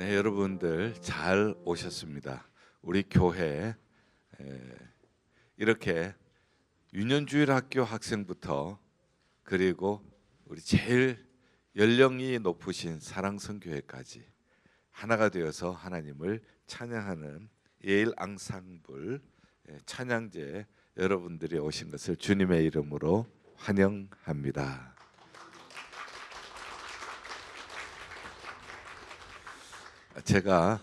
네, 여러분들 잘 오셨습니다. 우리 교회 이렇게 유년주일학교 학생부터 그리고 우리 제일 연령이 높으신 사랑성교회까지 하나가 되어서 하나님을 찬양하는 예일 앙상블 찬양제 여러분들이 오신 것을 주님의 이름으로 환영합니다. 제가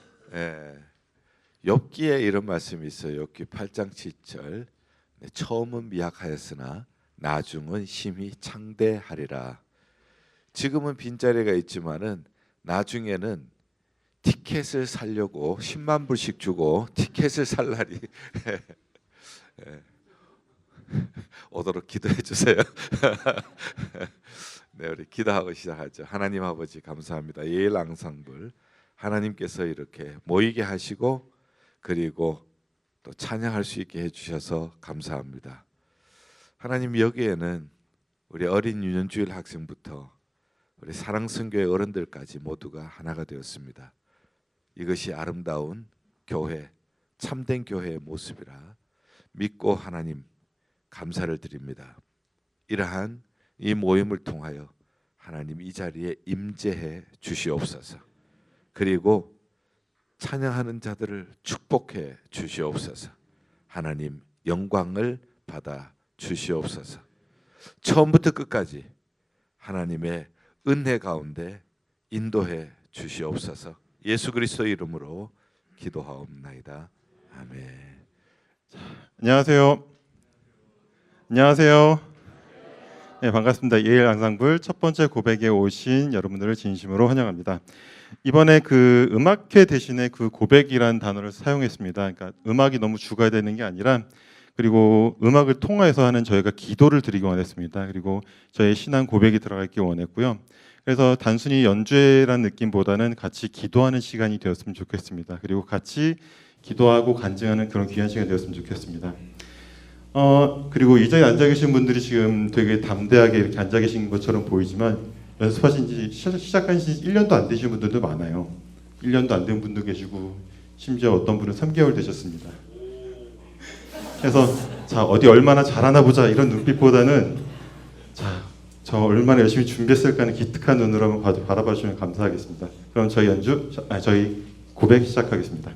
욥기에 이런 말씀이 있어요. 욥기 8장 7절. 처음은 미약하였으나 나중은 심히 창대하리라. 지금은 빈자리가 있지만은 나중에는 티켓을 사려고 10만 불씩 주고 티켓을 살 날이 오도록 기도해 주세요. 네, 우리 기도하고 시작하죠. 하나님 아버지 감사합니다. 예일 앙상블 하나님께서 이렇게 모이게 하시고 그리고 또 찬양할 수 있게 해주셔서 감사합니다. 하나님, 여기에는 우리 어린 유년주일 학생부터 우리 사랑성교회 어른들까지 모두가 하나가 되었습니다. 이것이 아름다운 교회, 참된 교회의 모습이라 믿고 하나님 감사를 드립니다. 이러한 이 모임을 통하여 하나님 이 자리에 임재해 주시옵소서. 그리고 찬양하는 자들을 축복해 주시옵소서. 하나님 영광을 받아 주시옵소서. 처음부터 끝까지 하나님의 은혜 가운데 인도해 주시옵소서. 예수 그리스도의 이름으로 기도하옵나이다. 아멘. 안녕하세요. 안녕하세요. 네, 반갑습니다. 예일 앙상블 첫 번째 고백에 오신 여러분들을 진심으로 환영합니다. 이번에 그 음악회 대신에 그 고백이라는 단어를 사용했습니다. 그러니까 음악이 너무 주가 되는 게 아니라 그리고 음악을 통해서 하는 저희가 기도를 드리기 원했습니다. 그리고 저의 신앙 고백이 들어가기 원했고요. 그래서 단순히 연주회라는 느낌보다는 같이 기도하는 시간이 되었으면 좋겠습니다. 그리고 같이 기도하고 간증하는 그런 귀한 시간이 되었으면 좋겠습니다. 그리고 이 자리에 앉아 계신 분들이 지금 되게 담대하게 이렇게 앉아 계신 것처럼 보이지만 연습하신 지 시작한 지 1년도 안 되신 분들도 많아요. 1년도 안 된 분도 계시고 심지어 어떤 분은 3개월 되셨습니다. 그래서 자, 어디 얼마나 잘하나 보자 이런 눈빛보다는 자, 저 얼마나 열심히 준비했을까 하는 기특한 눈으로 한번 바라봐 주시면 감사하겠습니다. 그럼 저희 고백 시작하겠습니다.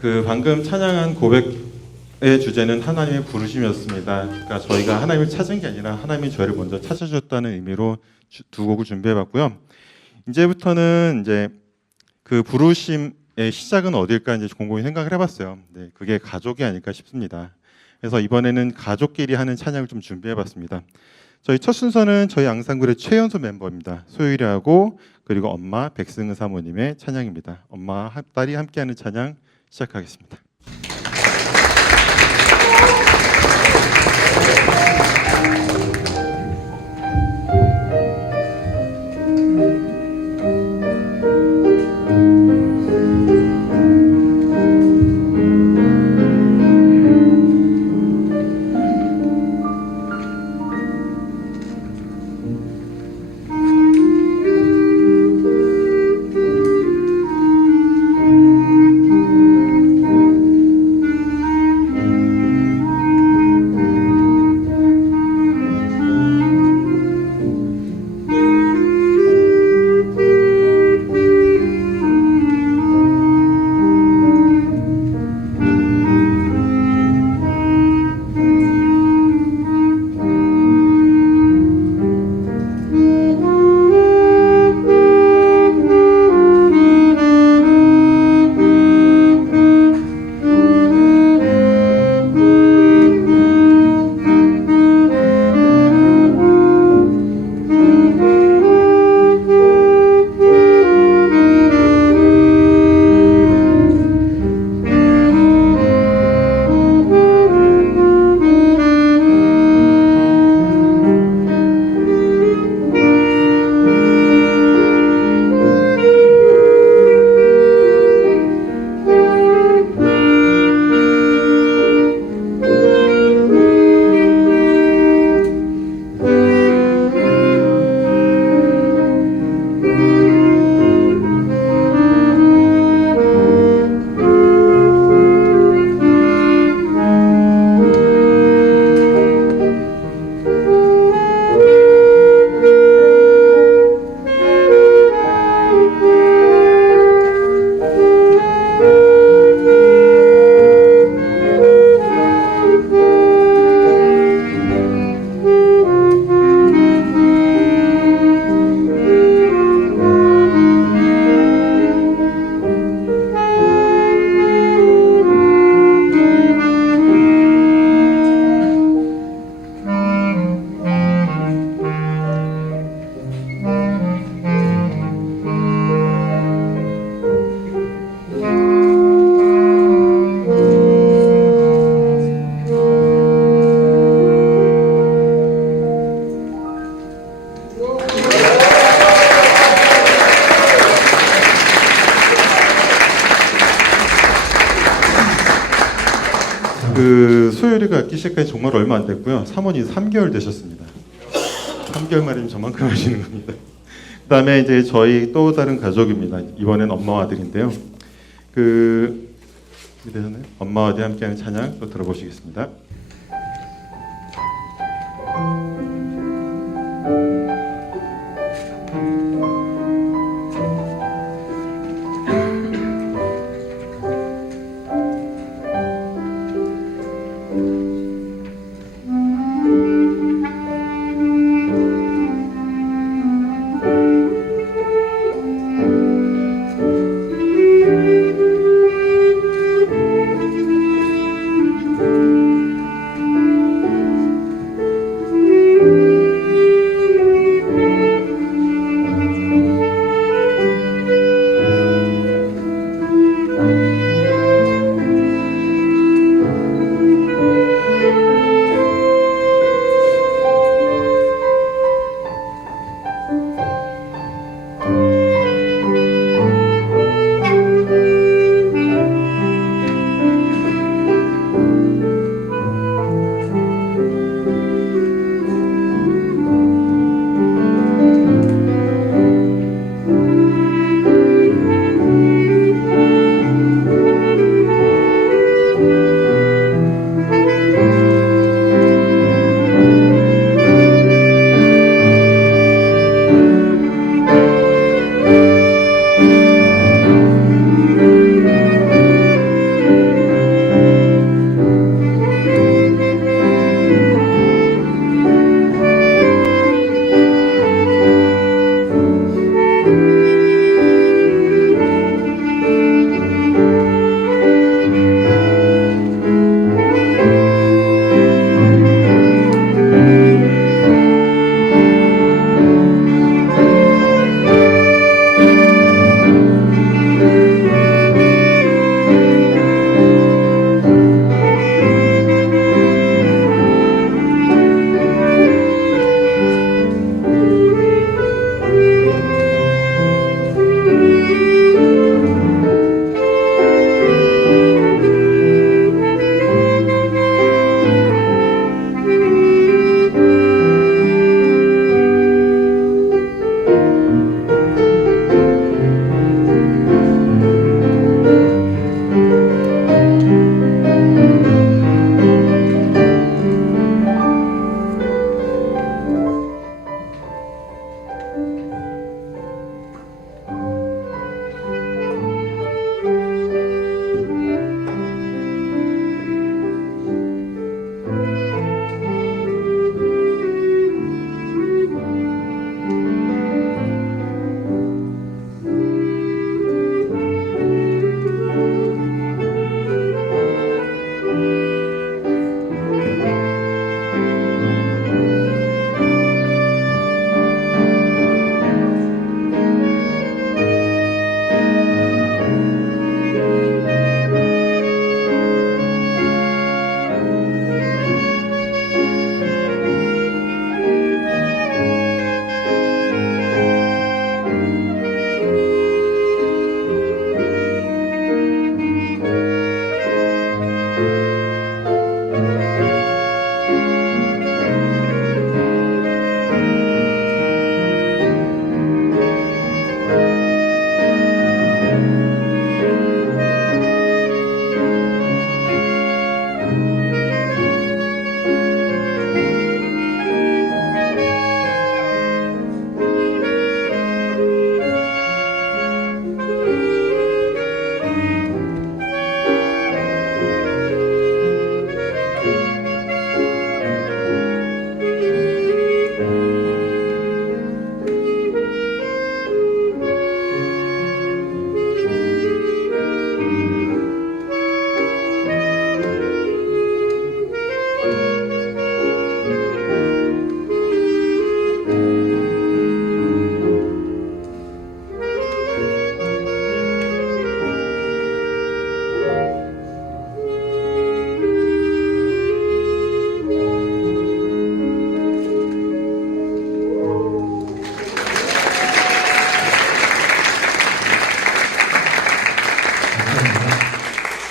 그 방금 찬양한 고백의 주제는 하나님의 부르심이었습니다. 그러니까 저희가 하나님을 찾은 게 아니라 하나님이 저희를 먼저 찾아주셨다는 의미로 두 곡을 준비해봤고요. 이제부터는 이제 그 부르심의 시작은 어딜까 이제 곰곰이 생각을 해봤어요. 네, 그게 가족이 아닐까 싶습니다. 그래서 이번에는 가족끼리 하는 찬양을 좀 준비해봤습니다. 저희 첫 순서는 저희 앙상블의 최연소 멤버입니다. 소율이하고 그리고 엄마 백승은 사모님의 찬양입니다. 엄마 딸이 함께하는 찬양 시작하겠습니다. 그 소율이가 악기 시작까지 정말 얼마 안 됐고요. 사모님 3개월 되셨습니다. 3개월 만이면 저만큼 하시는 겁니다. 그다음에 이제 저희 또 다른 가족입니다. 이번엔 엄마와 아들인데요. 준비되셨나요? 엄마와 아들이 함께하는 찬양 또 들어보시겠습니다.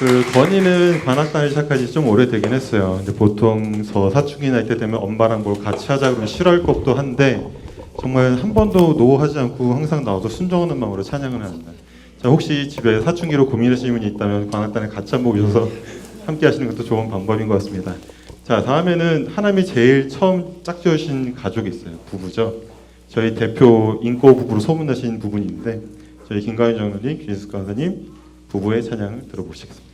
그 건이는 관악단을 시작한 지 좀 오래되긴 했어요. 근데 보통 사춘기나 이때 되면 엄마랑 뭘 같이 하자 그러면 싫어할 법도 한데 정말 한 번도 노하지 않고 항상 나와서 순종하는 마음으로 찬양을 합니다. 자, 혹시 집에 사춘기로 고민하시는 분이 있다면 관악단에 같이 한번 오셔서 함께 하시는 것도 좋은 방법인 것 같습니다. 자, 다음에는 하나님이 제일 처음 짝지으신 가족이 있어요. 부부죠. 저희 대표 인고 부부로 소문나신 부분이 있는데 저희 김가윤 장로님, 김인숙 강사님 부부의 찬양을 들어보시겠습니다.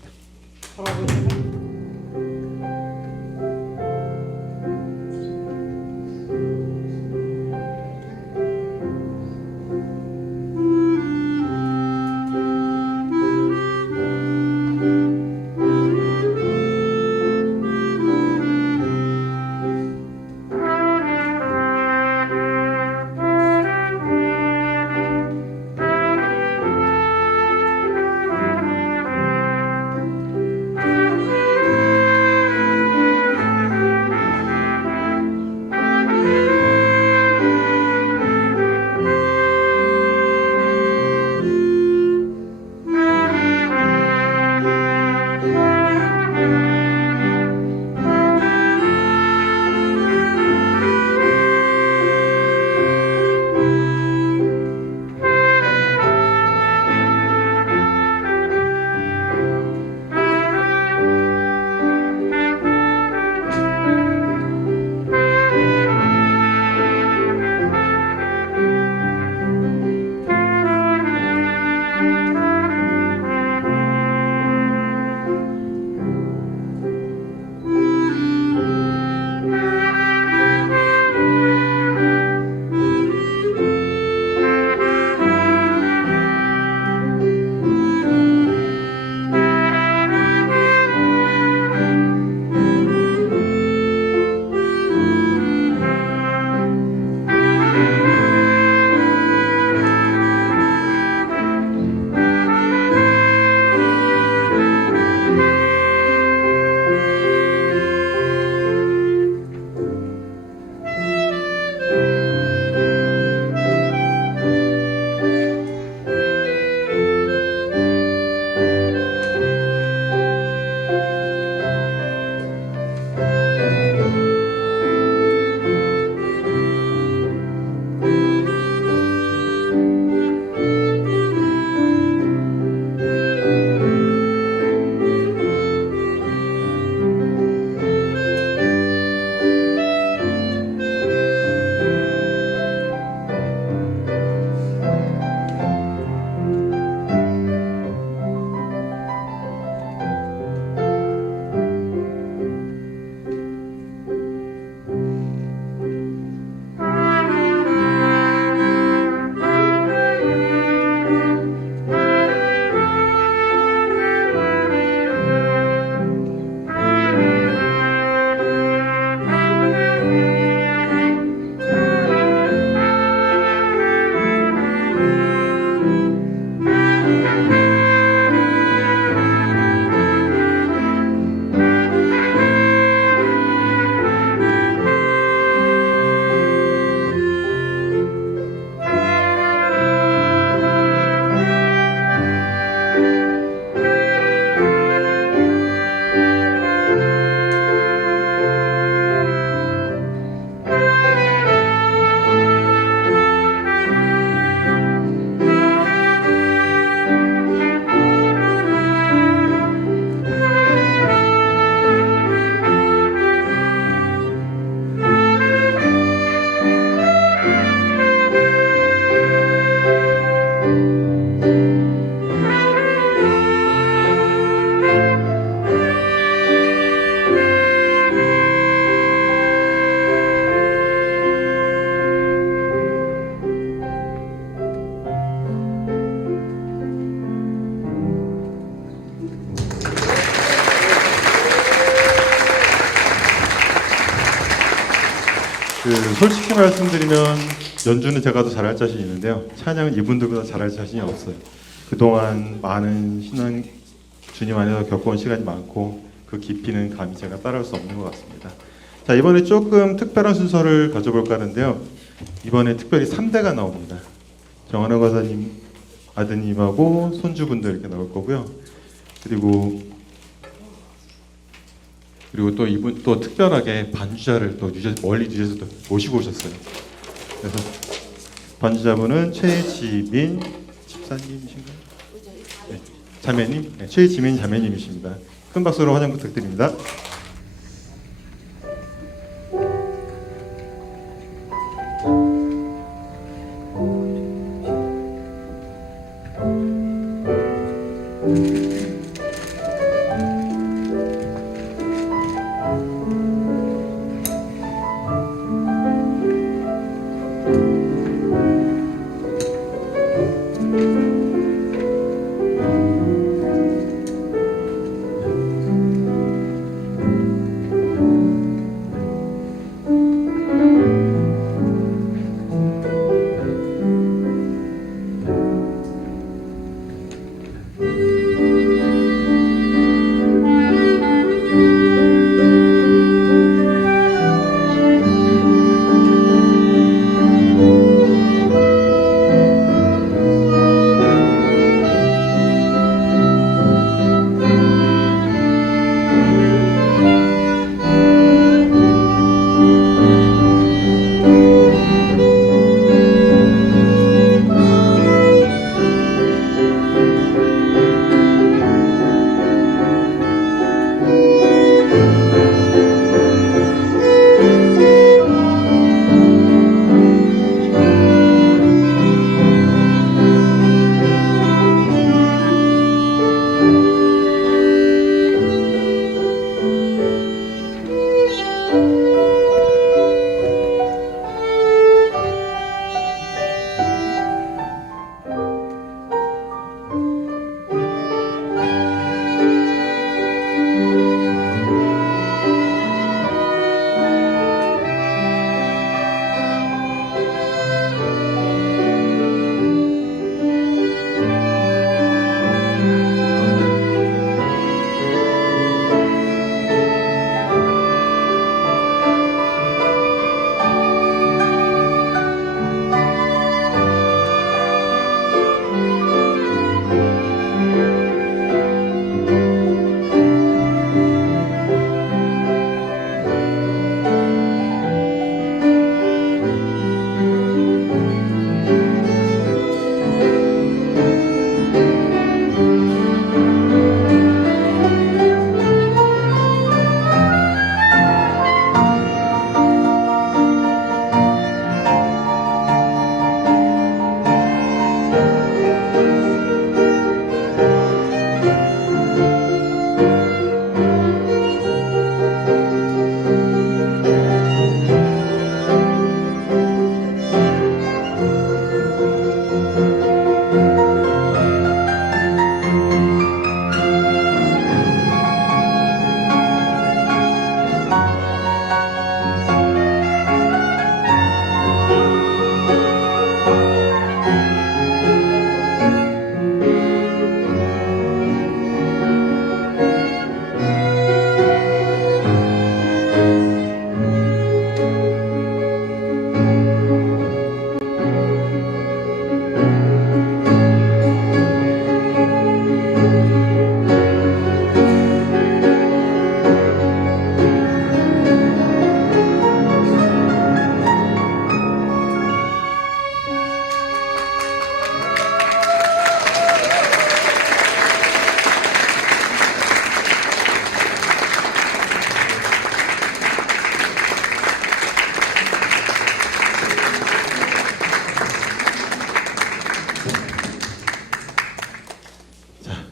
솔직히 말씀드리면 연주는 제가 더 잘할 자신이 있는데요. 찬양은 이분들보다 잘할 자신이 없어요. 그동안 많은 신앙 주님 안에서 겪어온 시간이 많고 그 깊이는 감히 제가 따라올 수 없는 것 같습니다. 자, 이번에 조금 특별한 순서를 가져볼까 하는데요. 이번에 특별히 3대가 나옵니다. 정한호 과사님 아드님하고 손주분들 이렇게 나올 거고요. 그리고 그리고 또 이분 또 특별하게 반주자를 또 멀리 뉴저지에서 또 모시고 오셨어요. 그래서 반주자분은 최지민 집사님이신가요? 네, 자매님, 네, 최지민 자매님이십니다. 큰 박수로 환영 부탁드립니다.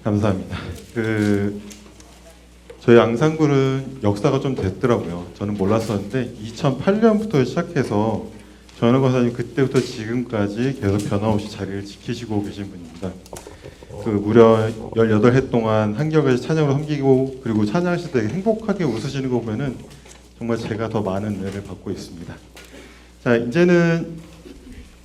감사합니다. 저희 앙상블은 역사가 좀 됐더라고요. 저는 몰랐었는데 2008년부터 시작해서 전원 권사님 그때부터 지금까지 계속 변함없이 자리를 지키시고 계신 분입니다. 무려 18해 동안 한결같이 찬양으로 섬기고 그리고 찬양하실 때 행복하게 웃으시는 거 보면은 정말 제가 더 많은 은혜를 받고 있습니다. 자, 이제는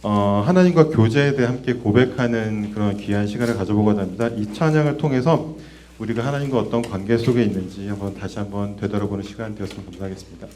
하나님과 교제에 대해 함께 고백하는 그런 귀한 시간을 가져보고자 합니다. 이 찬양을 통해서 우리가 하나님과 어떤 관계 속에 있는지 다시 한번 되돌아보는 시간 되었으면 감사하겠습니다.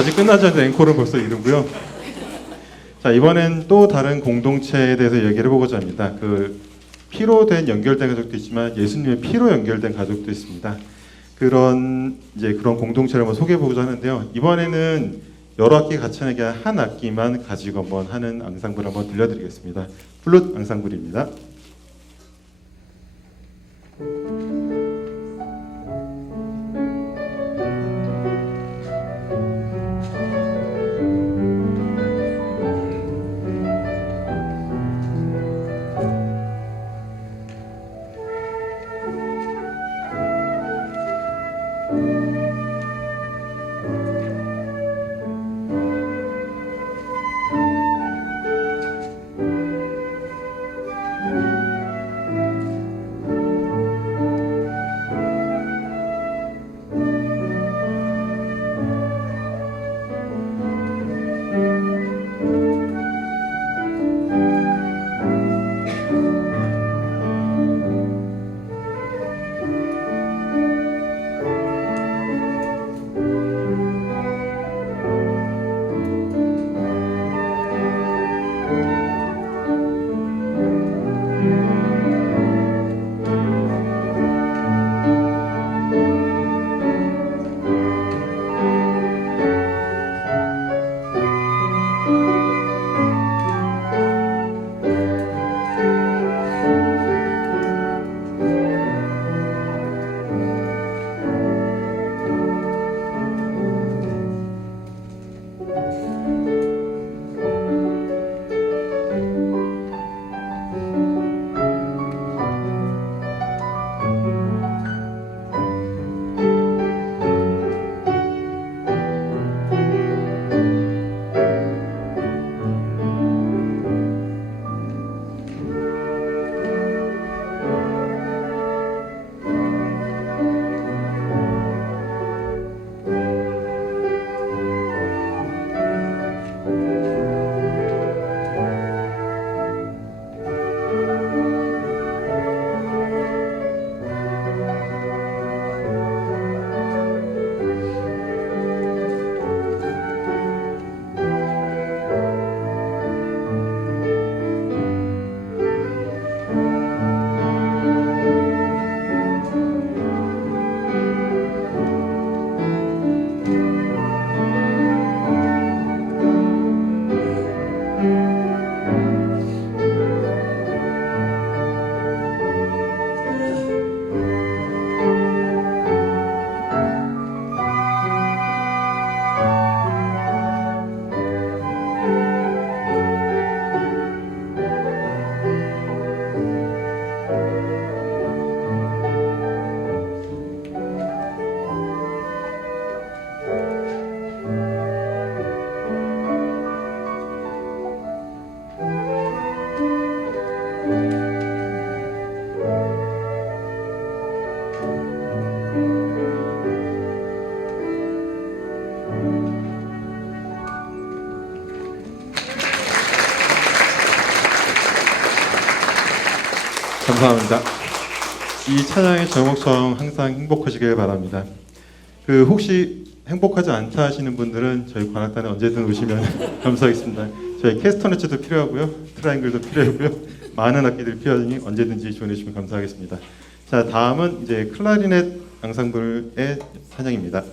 아직 끝나지 않은 앵콜은 벌써 이르고요. 자, 이번엔 또 다른 공동체에 대해서 얘기를 해보고자 합니다. 그 피로 된 연결된 가족도 있지만 예수님의 피로 연결된 가족도 있습니다. 그런 공동체를 한번 소개해 보고자 하는데요. 이번에는 여러 악기 같이 하는 게 아니라 한 악기만 가지고 한번 하는 앙상블 한번 들려드리겠습니다. 플룻 앙상블입니다. 감사합니다. 이 찬양의 제목처럼 항상 행복하시길 바랍니다. 그 혹시 행복하지 않다 하시는 분들은 저희 관악단에 언제든 오시면 감사하겠습니다. 저희 캐스터네츠도 필요하고요, 트라이앵글도 필요하고요, 많은 악기들이 필요하니 언제든지 지원해 주시면 감사하겠습니다. 자, 다음은 이제 클라리넷 앙상블의 찬양입니다.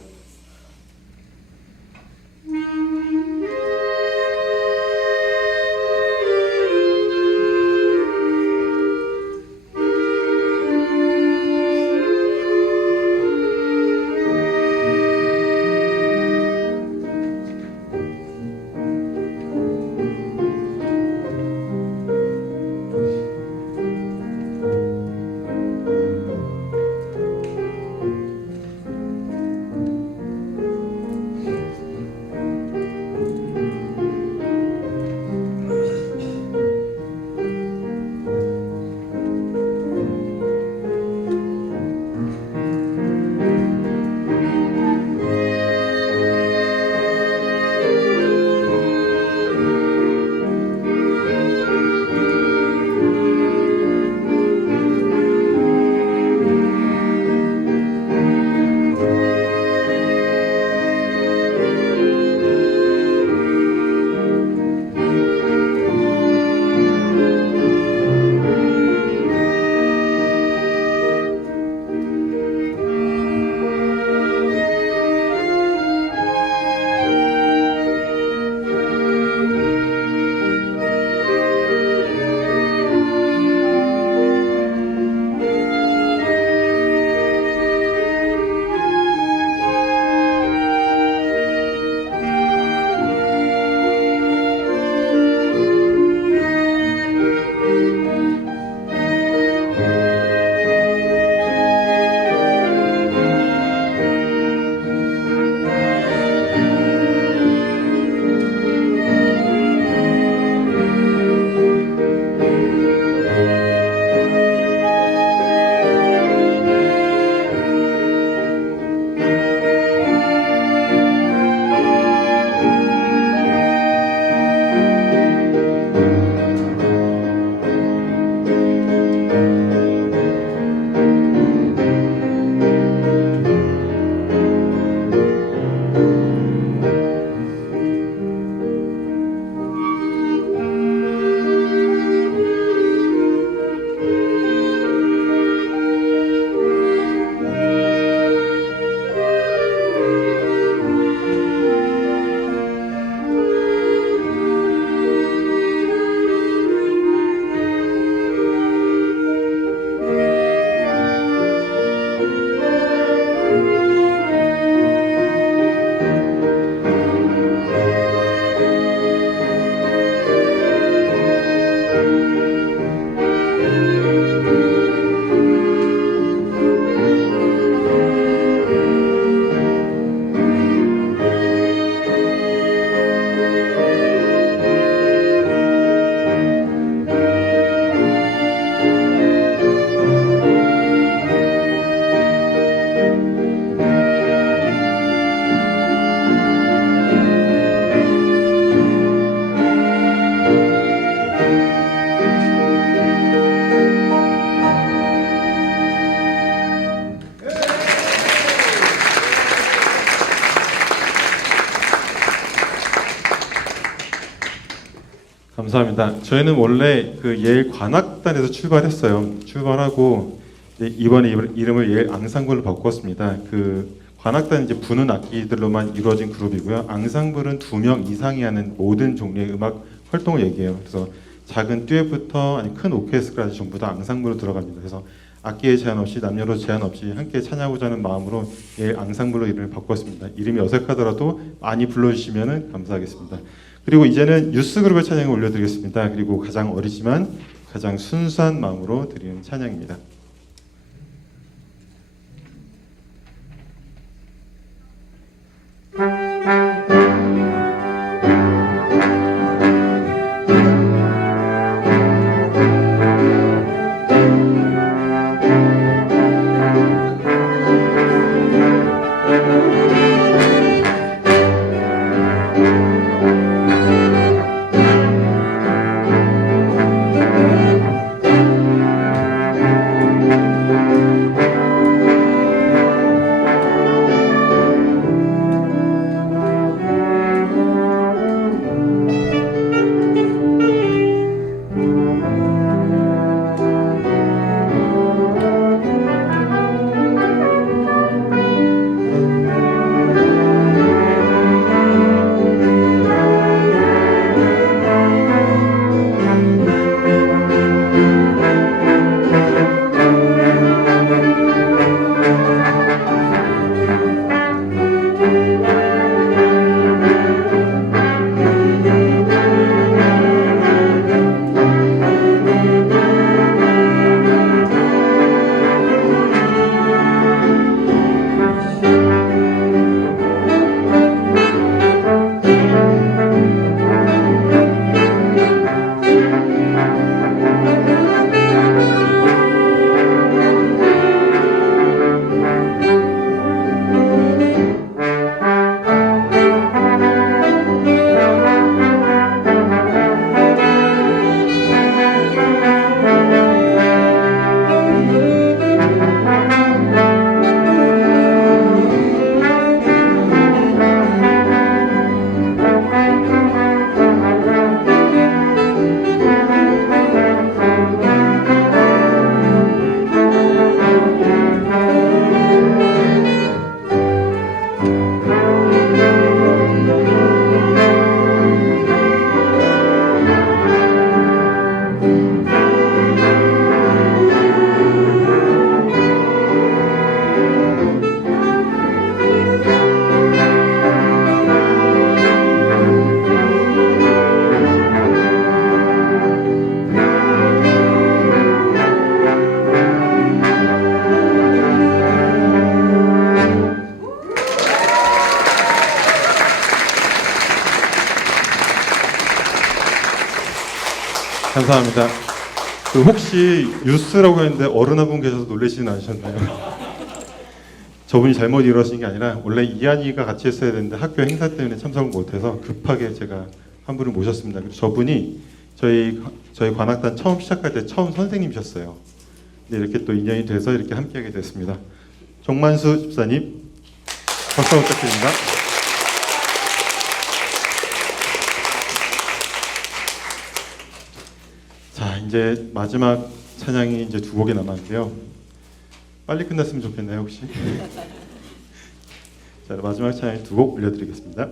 감사합니다. 저희는 원래 그 예일 관악단에서 출발했어요. 출발하고 이번에 이름을 예일 앙상블로 바꿨습니다. 그 관악단 이제 부는 악기들로만 이루어진 그룹이고요. 앙상블은 2명 이상이 하는 모든 종류의 음악 활동을 얘기해요. 그래서 작은 듀엣부터 아니 큰 오케스트라까지 전부 다 앙상블로 들어갑니다. 그래서 악기의 제한 없이 남녀로 제한 없이 함께 찬양하고자 하는 마음으로 예일 앙상블로 이름을 바꿨습니다. 이름이 어색하더라도 많이 불러주시면 감사하겠습니다. 그리고 이제는 유스 그룹의 찬양을 올려드리겠습니다. 그리고 가장 어리지만 가장 순수한 마음으로 드리는 찬양입니다. 감사합니다. 그 혹시 유스라고 했는데 어른 한 분 계셔서 놀라시진 않으셨나요? 저분이 잘못 이루어진 게 아니라 원래 이한이가 같이 했어야 되는데 학교 행사 때문에 참석을 못해서 급하게 제가 한 분을 모셨습니다. 그리고 저분이 저희 관악단 처음 시작할 때 처음 선생님이셨어요. 근데 이렇게 또 인연이 돼서 이렇게 함께하게 됐습니다. 정만수 집사님, 박수 부탁드립니다. 자, 이제 마지막 찬양이 이제 2곡이 남았는데요. 빨리 끝났으면 좋겠나요, 혹시? 자, 마지막 찬양 2곡 올려드리겠습니다.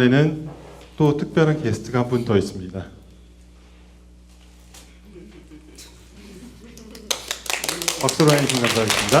자리에는 또 특별한 게스트가 한 분 더 있습니다. 박수로 해주시면 감사하겠습니다.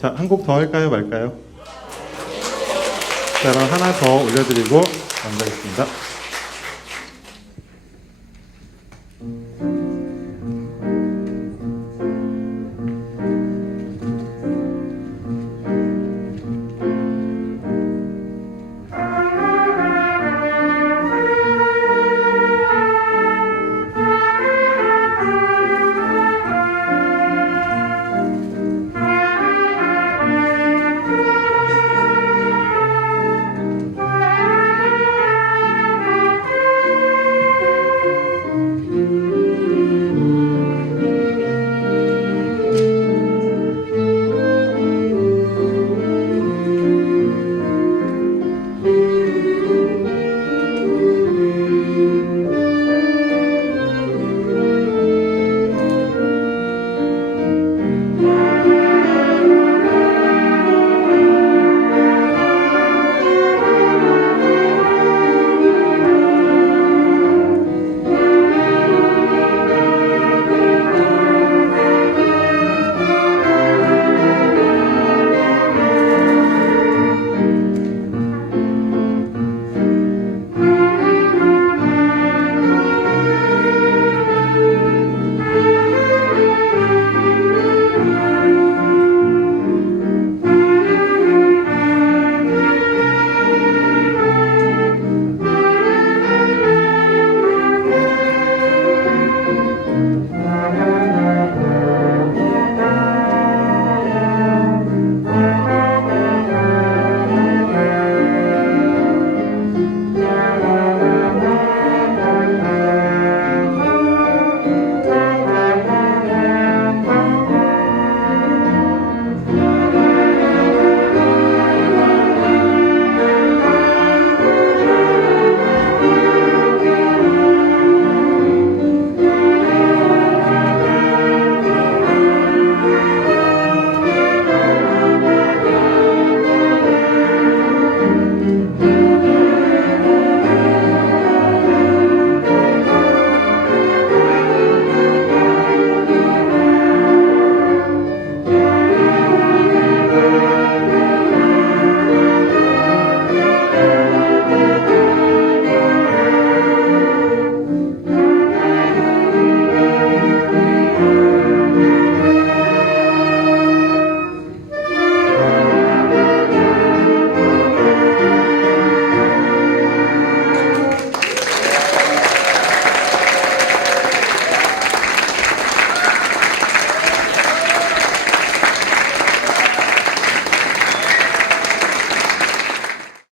자, 한 곡 더 할까요, 말까요? 자, 그럼 하나 더 올려드리고 감사하겠습니다.